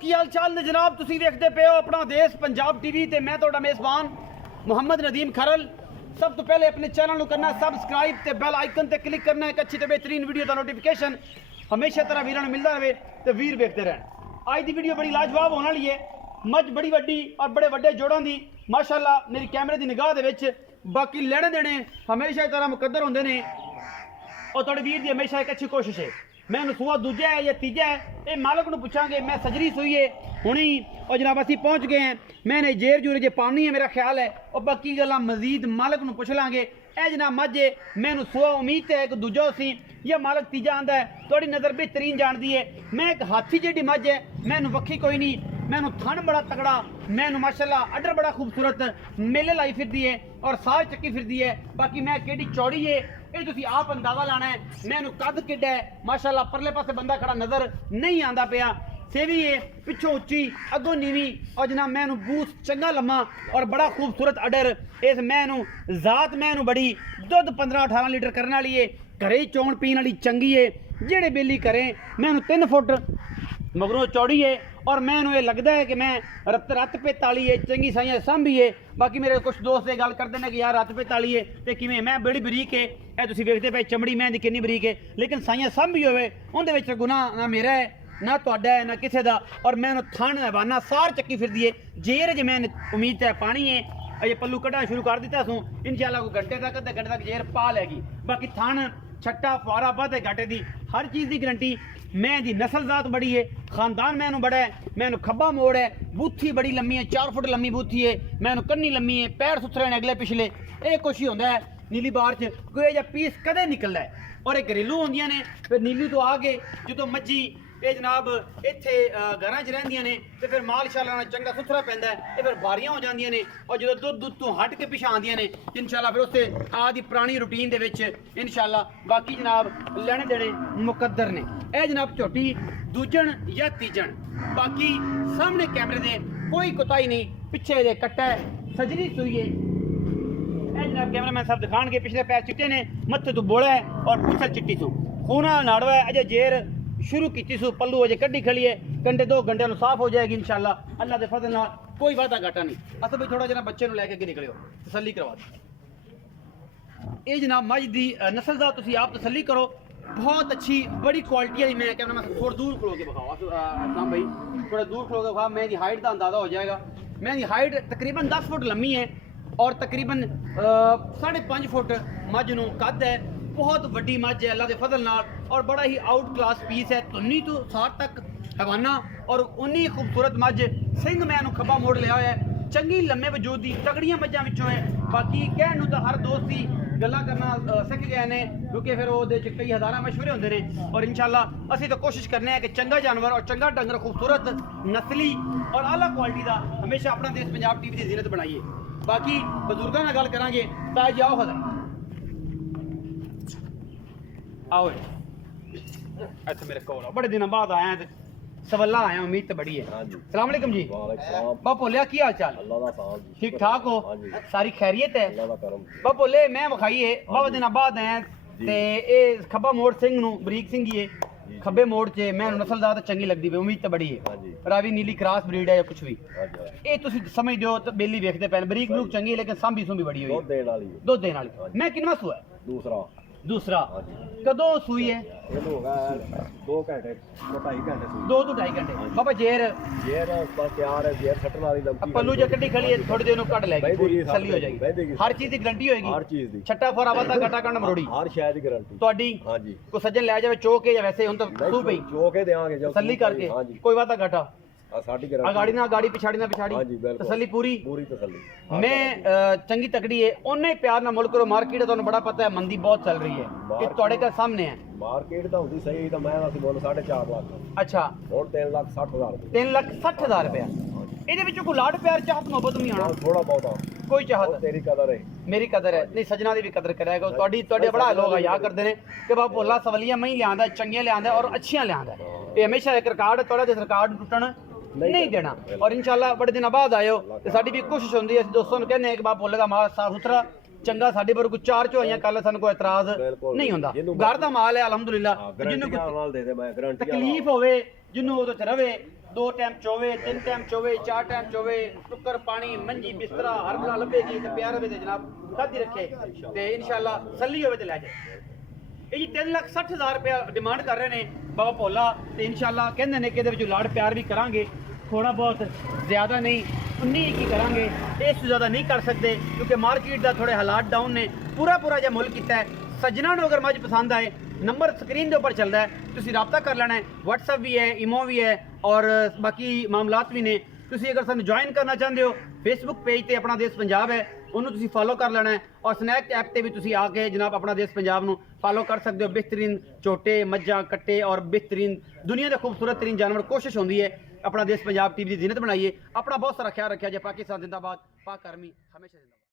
की हाल चाल ने जनाब, तुसी देखते पे हो अपना देश पंजाब टीवी ते मैं तुहाडा मेज़बान मुहम्मद नदीम खरल। सब तो पहले अपने चैनल को करना सबसक्राइब ते बेल आइकन ते क्लिक करना एक अच्छी ते बेहतरीन वीडियो का नोटिफिकेशन हमेशा तरह वीरों मिलता रहे तो वीर देखते रहन। आज की वीडियो बड़ी लाजवाब होने वाली है। मझ बड़ी वड्डी और बड़े वड्डे जोड़ों की माशाअल्लाह मेरी कैमरे की निगाह दे विच बाकी लेने देने हमेशा तरह मुकद्दर होंदे ने और थोड़े वीर की हमेशा एक अच्छी कोशिश है। मैं सूआ दूजा है या तीजा है ये मालक को पूछांगे। मैं सजरी सुई है हुणी और जनाब असी पहुँच गए हैं। मैंने जेर जूर जे पानी है मेरा ख्याल है और बाकी गल्लां मजीद मालक को पूछ लांगे। ए जनाब मझ है मैनू सुआ उम्मीद है कि दूजा सी या मालक तीजा आंदा है थोड़ी नज़र बेहतरीन जानती है। मैं एक हाथी जेडी मझ है मैनू वक्खी कोई नहीं, मैनू थन बड़ा तगड़ा, मैनू माशाल्लाह अडर बड़ा खूबसूरत मेले लाई फिरदी है और सार चक्की फिरदी है। बाकी मैं केडी चौड़ी है ये तुसी आप अंदाजा लाना है। मैनू कद किड्डा है माशाल्लाह, परले पासे बंदा खड़ा नजर नहीं आंदा पिया। सेवी है पिछों उच्ची अगों नीवी और जनाब मैनू बूस चंगा लम्मा और बड़ा खूबसूरत अडर। इस मैनू जात मैनू बड़ी दुध 15-18 लीटर करने वाली है। घरे चौन पीने वाली चंगी है। जेड़े बेली करें मैनू 3 फुट मगरों चौड़ी है और मैनू ये लगता है कि मैं रत पे ताली है चंगी साइया सांभी है। बाकी मेरे कुछ दोस्त ये गल करते हैं कि यार रत पे ताली है तो किमें मैं बड़ी बरीक है ये तुसीं वेखदे पे चमड़ी मैं दी कितनी बरीक है लेकिन साइया सांभी होवे उहदे विच गुनाह ना मेरा है ना तुहाडा है ना किसी का। और मैनू थन हवाना सार चक्की फिरदी है। जेर ज मैं उम्मीद है पानी है अजे पल्लू कढ़ना शुरू कर दिता सूँ इंशाअल्लाह कोई घंटे तक अद्धे घंटे तक जेर पा लेगी। बाकी थन छट्टा फुआरा बद है घाटे की हर चीज़ की गारंटी। मैं दी नस्ल जात बड़ी है, खानदान मैनू बड़ा है, मैनू खब्बा मोड़ है, बूथी बड़ी लम्मी है 4 फुट लम्मी बूथी है, मैनू कन्नी लम्मी है, पैर सुथरे ने अगले पिछले। ये कुछ ही होंदा है नीली बार च कोई जा पीस कदे निकलता है और ये घरेलू होंदियां ने। फिर नीली तो आके जो मज्जी ये जनाब इत्थे घरां च रहिंदियां ने तो फिर माल शाल चंगा सुथरा पैंदा है। ये फिर बारियां हो जांदियां ने और जो दुध तो हट के पिछा आंदियां ने इंशाअल्लाह फिर उससे आदि पुरानी रूटीन दे विच इंशाअल्लाह बाकी जनाब लेने देने मुकद्दर ने। यह जनाब झोटी दूजन या तीजन बाकी सामने कैमरे दे कोई कोताही नहीं, पिछे दे कट्टा है सजरी सुई है। जनाब कैमरा मैन सब दिखान के पिछले पैर चिट्टे ने, मत्थे तो बोला है और पुछल चिट्टी सू खूना नाड़वा है। अजय जेर शुरू की सू पल्लू अजय कड्डी खड़ी है, घंटे 2 घंटे साफ हो जाएगी इंशाअल्लाह अल्लाह के फजल नाल। कोई वादा घाटा नहीं। अस भाई थोड़ा जना बच्चे लैके अगे निकलियो तसली करवा दो। ये जनाब मझ की नस्ल का तुसी आप तसली करो, बहुत अच्छी बड़ी क्वालिटी है। मैं कहना मैं थोड़ा दूर खलो के बखाओ असलाम भाई, थोड़ा दूर खलो के बखाओ। मैं हाइट का अंदाजा हो जाएगा। मैं हाइट तकरीबन 10 फुट लम्मी है और तकरीबन 5.5 फुट मझ नूं कद है। बहुत वड्डी मझ है अल्लाह के फजल नाल और बड़ा ही आउट क्लास पीस है। तुन्नी तो सार तक हवाना और उन्नी खूबसूरत मझ। सिंह मैं खब्बा मोड़ लिया है, चंगी लम्मे वजूद की तगड़ियां मझां विचों है। बाकी कहण तो हर दोस्त ही गल्लां करना सीख गए ने क्योंकि फिर वो कई हज़ार मशवरे होंदे ने और इंशाअल्लाह असीं तो कोशिश करने हैं कि चंगा जानवर और चंगा डंगर खूबसूरत नस्ली और आला क्वालिटी का हमेशा अपना देश पंजाब टीवी की जीनत बनाइए। बाकी बजुर्गों नाल गल करांगे ताज जाओ हज़र आओ इत्थे मेरे कोल बड़े दिन बाद आया ते सवल्ला आया, उम्मीद तो बड़ी है। सलाम अलैकुम जी। बा भोलिया की हाल चाल? ठीक ठाक हो? सारी खैरियत है? बा भोले मैं विखाई है बहुत दिन बाद आया ते ए खब्बा मोड़ सिंह नूं बरीक सिंह ही है खब्बे मोड़ च मैं नस्लदार चंगी लगती है, उम्मीद तो बड़ी है। रावी नीली क्रॉस ब्रीड है या कुछ भी ये तुसीं समझदे हो तो बेली वेखदे पैन बरीक बरूक चंगी लेकिन सांभी सूंभी बड़ी हुई दुध देने वाली। मैं कितना सूआ है? दूसरा कदों सूई है? 2 तो 2.5 घंटे। बाबा जेर बस तैयार है, जेर सटन वाली लंबी पल्लू जो कड्डी खड़ी है थोड़ी देर कट लेगी पूरी तसल्ली हो जाएगी। हर चीज की गारंटी होगी, हर चीज दी छट्टा फोरा वादा घाटा कंड मरोड़ी हर शय दी गारंटी ਤੁਹਾਡੀ। हां जी को सज्जन ले जावे चो के या वैसे हुन तो सू पई चो के देंगे जब तसल्ली करके हां जी कोई वादा घाटा साडी गारंटी गाड़ी ना गाड़ी पिछाड़ी ना पिछाड़ी हां जी बिल्कुल तसल्ली पूरी तसल्ली। मैं चंगी तकड़ी है उन्हें प्यार ना मुल करो। मार्केट तो बड़ा पता है मंदी बहुत चल रही है ये थोड़े का सामने है। मार्केट तो होती सही तो मैं असि बोल 4.5 लाख। अच्छा और 3,60,000 3,60,000 रुपया ਇਹਦੇ ਵਿੱਚ ਕੋਈ ਲਾਡ ਪਿਆਰ ਚਾਹਤ ਮੁਹੱਬਤ ਨਹੀਂ ਆਣਾ थोड़ा बहुत ਕੋਈ ਚਾਹਤ तेरी कदर है मेरी कदर है नहीं सजना की भी कदर करेगा। ਤੁਹਾਡੇ बड़ा लोग या करते हैं कि बाबा भोला सवलियां मैं ही लिया चंगियां लिया और अच्छियां लिया। ये हमेशा एक रिकॉर्ड थोड़ा जिस रिकॉर्ड टुटन नहीं देना और इंशाअल्लाह बड़े दिन बाद आयो तो साडी भी कोशिश होंदी है दोस्तों ने कहने कि बाबा भोले का माल साफ सुथरा चंगा साडे पर कोई 4 चोइयां कल सन कोई एतराज नहीं होंदा। घर दा माल है अल्हम्दुलिल्लाह जिन्नू कोई तकलीफ होवे ਜਿਹਨੂੰ ਉਹਦੇ 'ਚ ਰਵੇ 2 ਟਾਈਮ ਚੋਵੇ 3 ਟਾਈਮ ਚੋਵੇ 4 ਟਾਈਮ ਚੋਵੇ ਟੁੱਕਰ ਪਾਣੀ ਮੰਜੀ ਬਿਸਤਰਾ ਹਰ ਬਲਾ ਲੱਭੇਗੀ ਤੇ ਪਿਆਰ ਰਵੇ ਤੇ ਜਨਾਬ ਖਾਦੀ ਰੱਖੇ ਤੇ ਇਨਸ਼ਾਅੱਲਾ ਸੱਲੀ ਹੋਵੇ ਤੇ ਲੈ ਜਾਏ। ਇਹ ਜੀ 3,60,000 ਰੁਪਇਆ ਡਿਮਾਂਡ ਕਰ ਰਹੇ ਨੇ ਬਾਬਾ ਭੋਲਾ ਤੇ ਇਨਸ਼ਾਅੱਲਾ ਕਹਿੰਦੇ ਨੇ ਕਿ ਇਹਦੇ ਵਿੱਚ ਲਾੜ ਪਿਆਰ ਵੀ ਕਰਾਂਗੇ ਥੋੜਾ ਬਹੁਤ ਜ਼ਿਆਦਾ ਨਹੀਂ 19 ਕੀ ਕਰਾਂਗੇ ਇਸ ਤੋਂ ਜ਼ਿਆਦਾ ਨਹੀਂ ਕਰ ਸਕਦੇ ਕਿਉਂਕਿ ਮਾਰਕੀਟ ਦਾ ਥੋੜੇ ਹਾਲਾਤ ਡਾਊਨ ਨੇ ਪੂਰਾ ਜਿਹਾ ਮੁੱਲ ਕੀਤਾ ਹੈ। ਸੱਜਣਾ ਨੂੰ ਅਗਰ ਮੱਝ ਪਸੰਦ ਆਏ ਨੰਬਰ ਸਕਰੀਨ ਦੇ ਉੱਪਰ ਚੱਲਦਾ ਹੈ ਤੁਸੀਂ ਰਾਬਤਾ ਕਰ ਲੈਣਾ ਹੈ। WhatsApp ਵੀ ਹੈ ਈਮੋ ਵੀ ਹੈ ਔਰ ਬਾਕੀ ਮਾਮਲਾਤ ਵੀ ਨੇ। ਤੁਸੀਂ ਅਗਰ ਸਾਨੂੰ ਜੁਆਇਨ ਕਰਨਾ ਚਾਹੁੰਦੇ ਹੋ Facebook ਪੇਜ ਤੇ ਆਪਣਾ ਦੇਸ਼ ਪੰਜਾਬ ਹੈ ਉਹਨੂੰ ਤੁਸੀਂ ਫਾਲੋ ਕਰ ਲੈਣਾ ਹੈ ਔਰ ਸਨੈਕ ਐਪ ਤੇ ਵੀ ਤੁਸੀਂ ਆ ਕੇ ਜਨਾਬ ਆਪਣਾ ਦੇਸ਼ ਪੰਜਾਬ ਨੂੰ ਫਾਲੋ ਕਰ ਸਕਦੇ ਹੋ। ਬਿਹਤਰੀਨ ਝੋਟੇ ਮੱਝਾਂ ਕੱਟੇ ਔਰ ਬਿਹਤਰੀਨ ਦੁਨੀਆ ਦੇ ਖੂਬਸੂਰਤ ਤਰੀਨ ਜਾਨਵਰ ਕੋਸ਼ਿਸ਼ ਹੁੰਦੀ ਹੈ ਆਪਣਾ ਦੇਸ਼ ਪੰਜਾਬ ਟੀਵੀ ਦੀ ਜ਼ਿੰਨਤ ਬਣਾਈਏ। ਆਪਣਾ ਬਹੁਤ ਸਾਰਾ ਖਿਆਲ ਰੱਖਿਆ ਜੇ। ਪਾਕਿਸਤਾਨ ਜ਼ਿੰਦਾਬਾਦ, ਪਾਕ ਆਰਮੀ ਹਮੇਸ਼ਾ ਜ਼ਿੰਦਾਬਾਦ।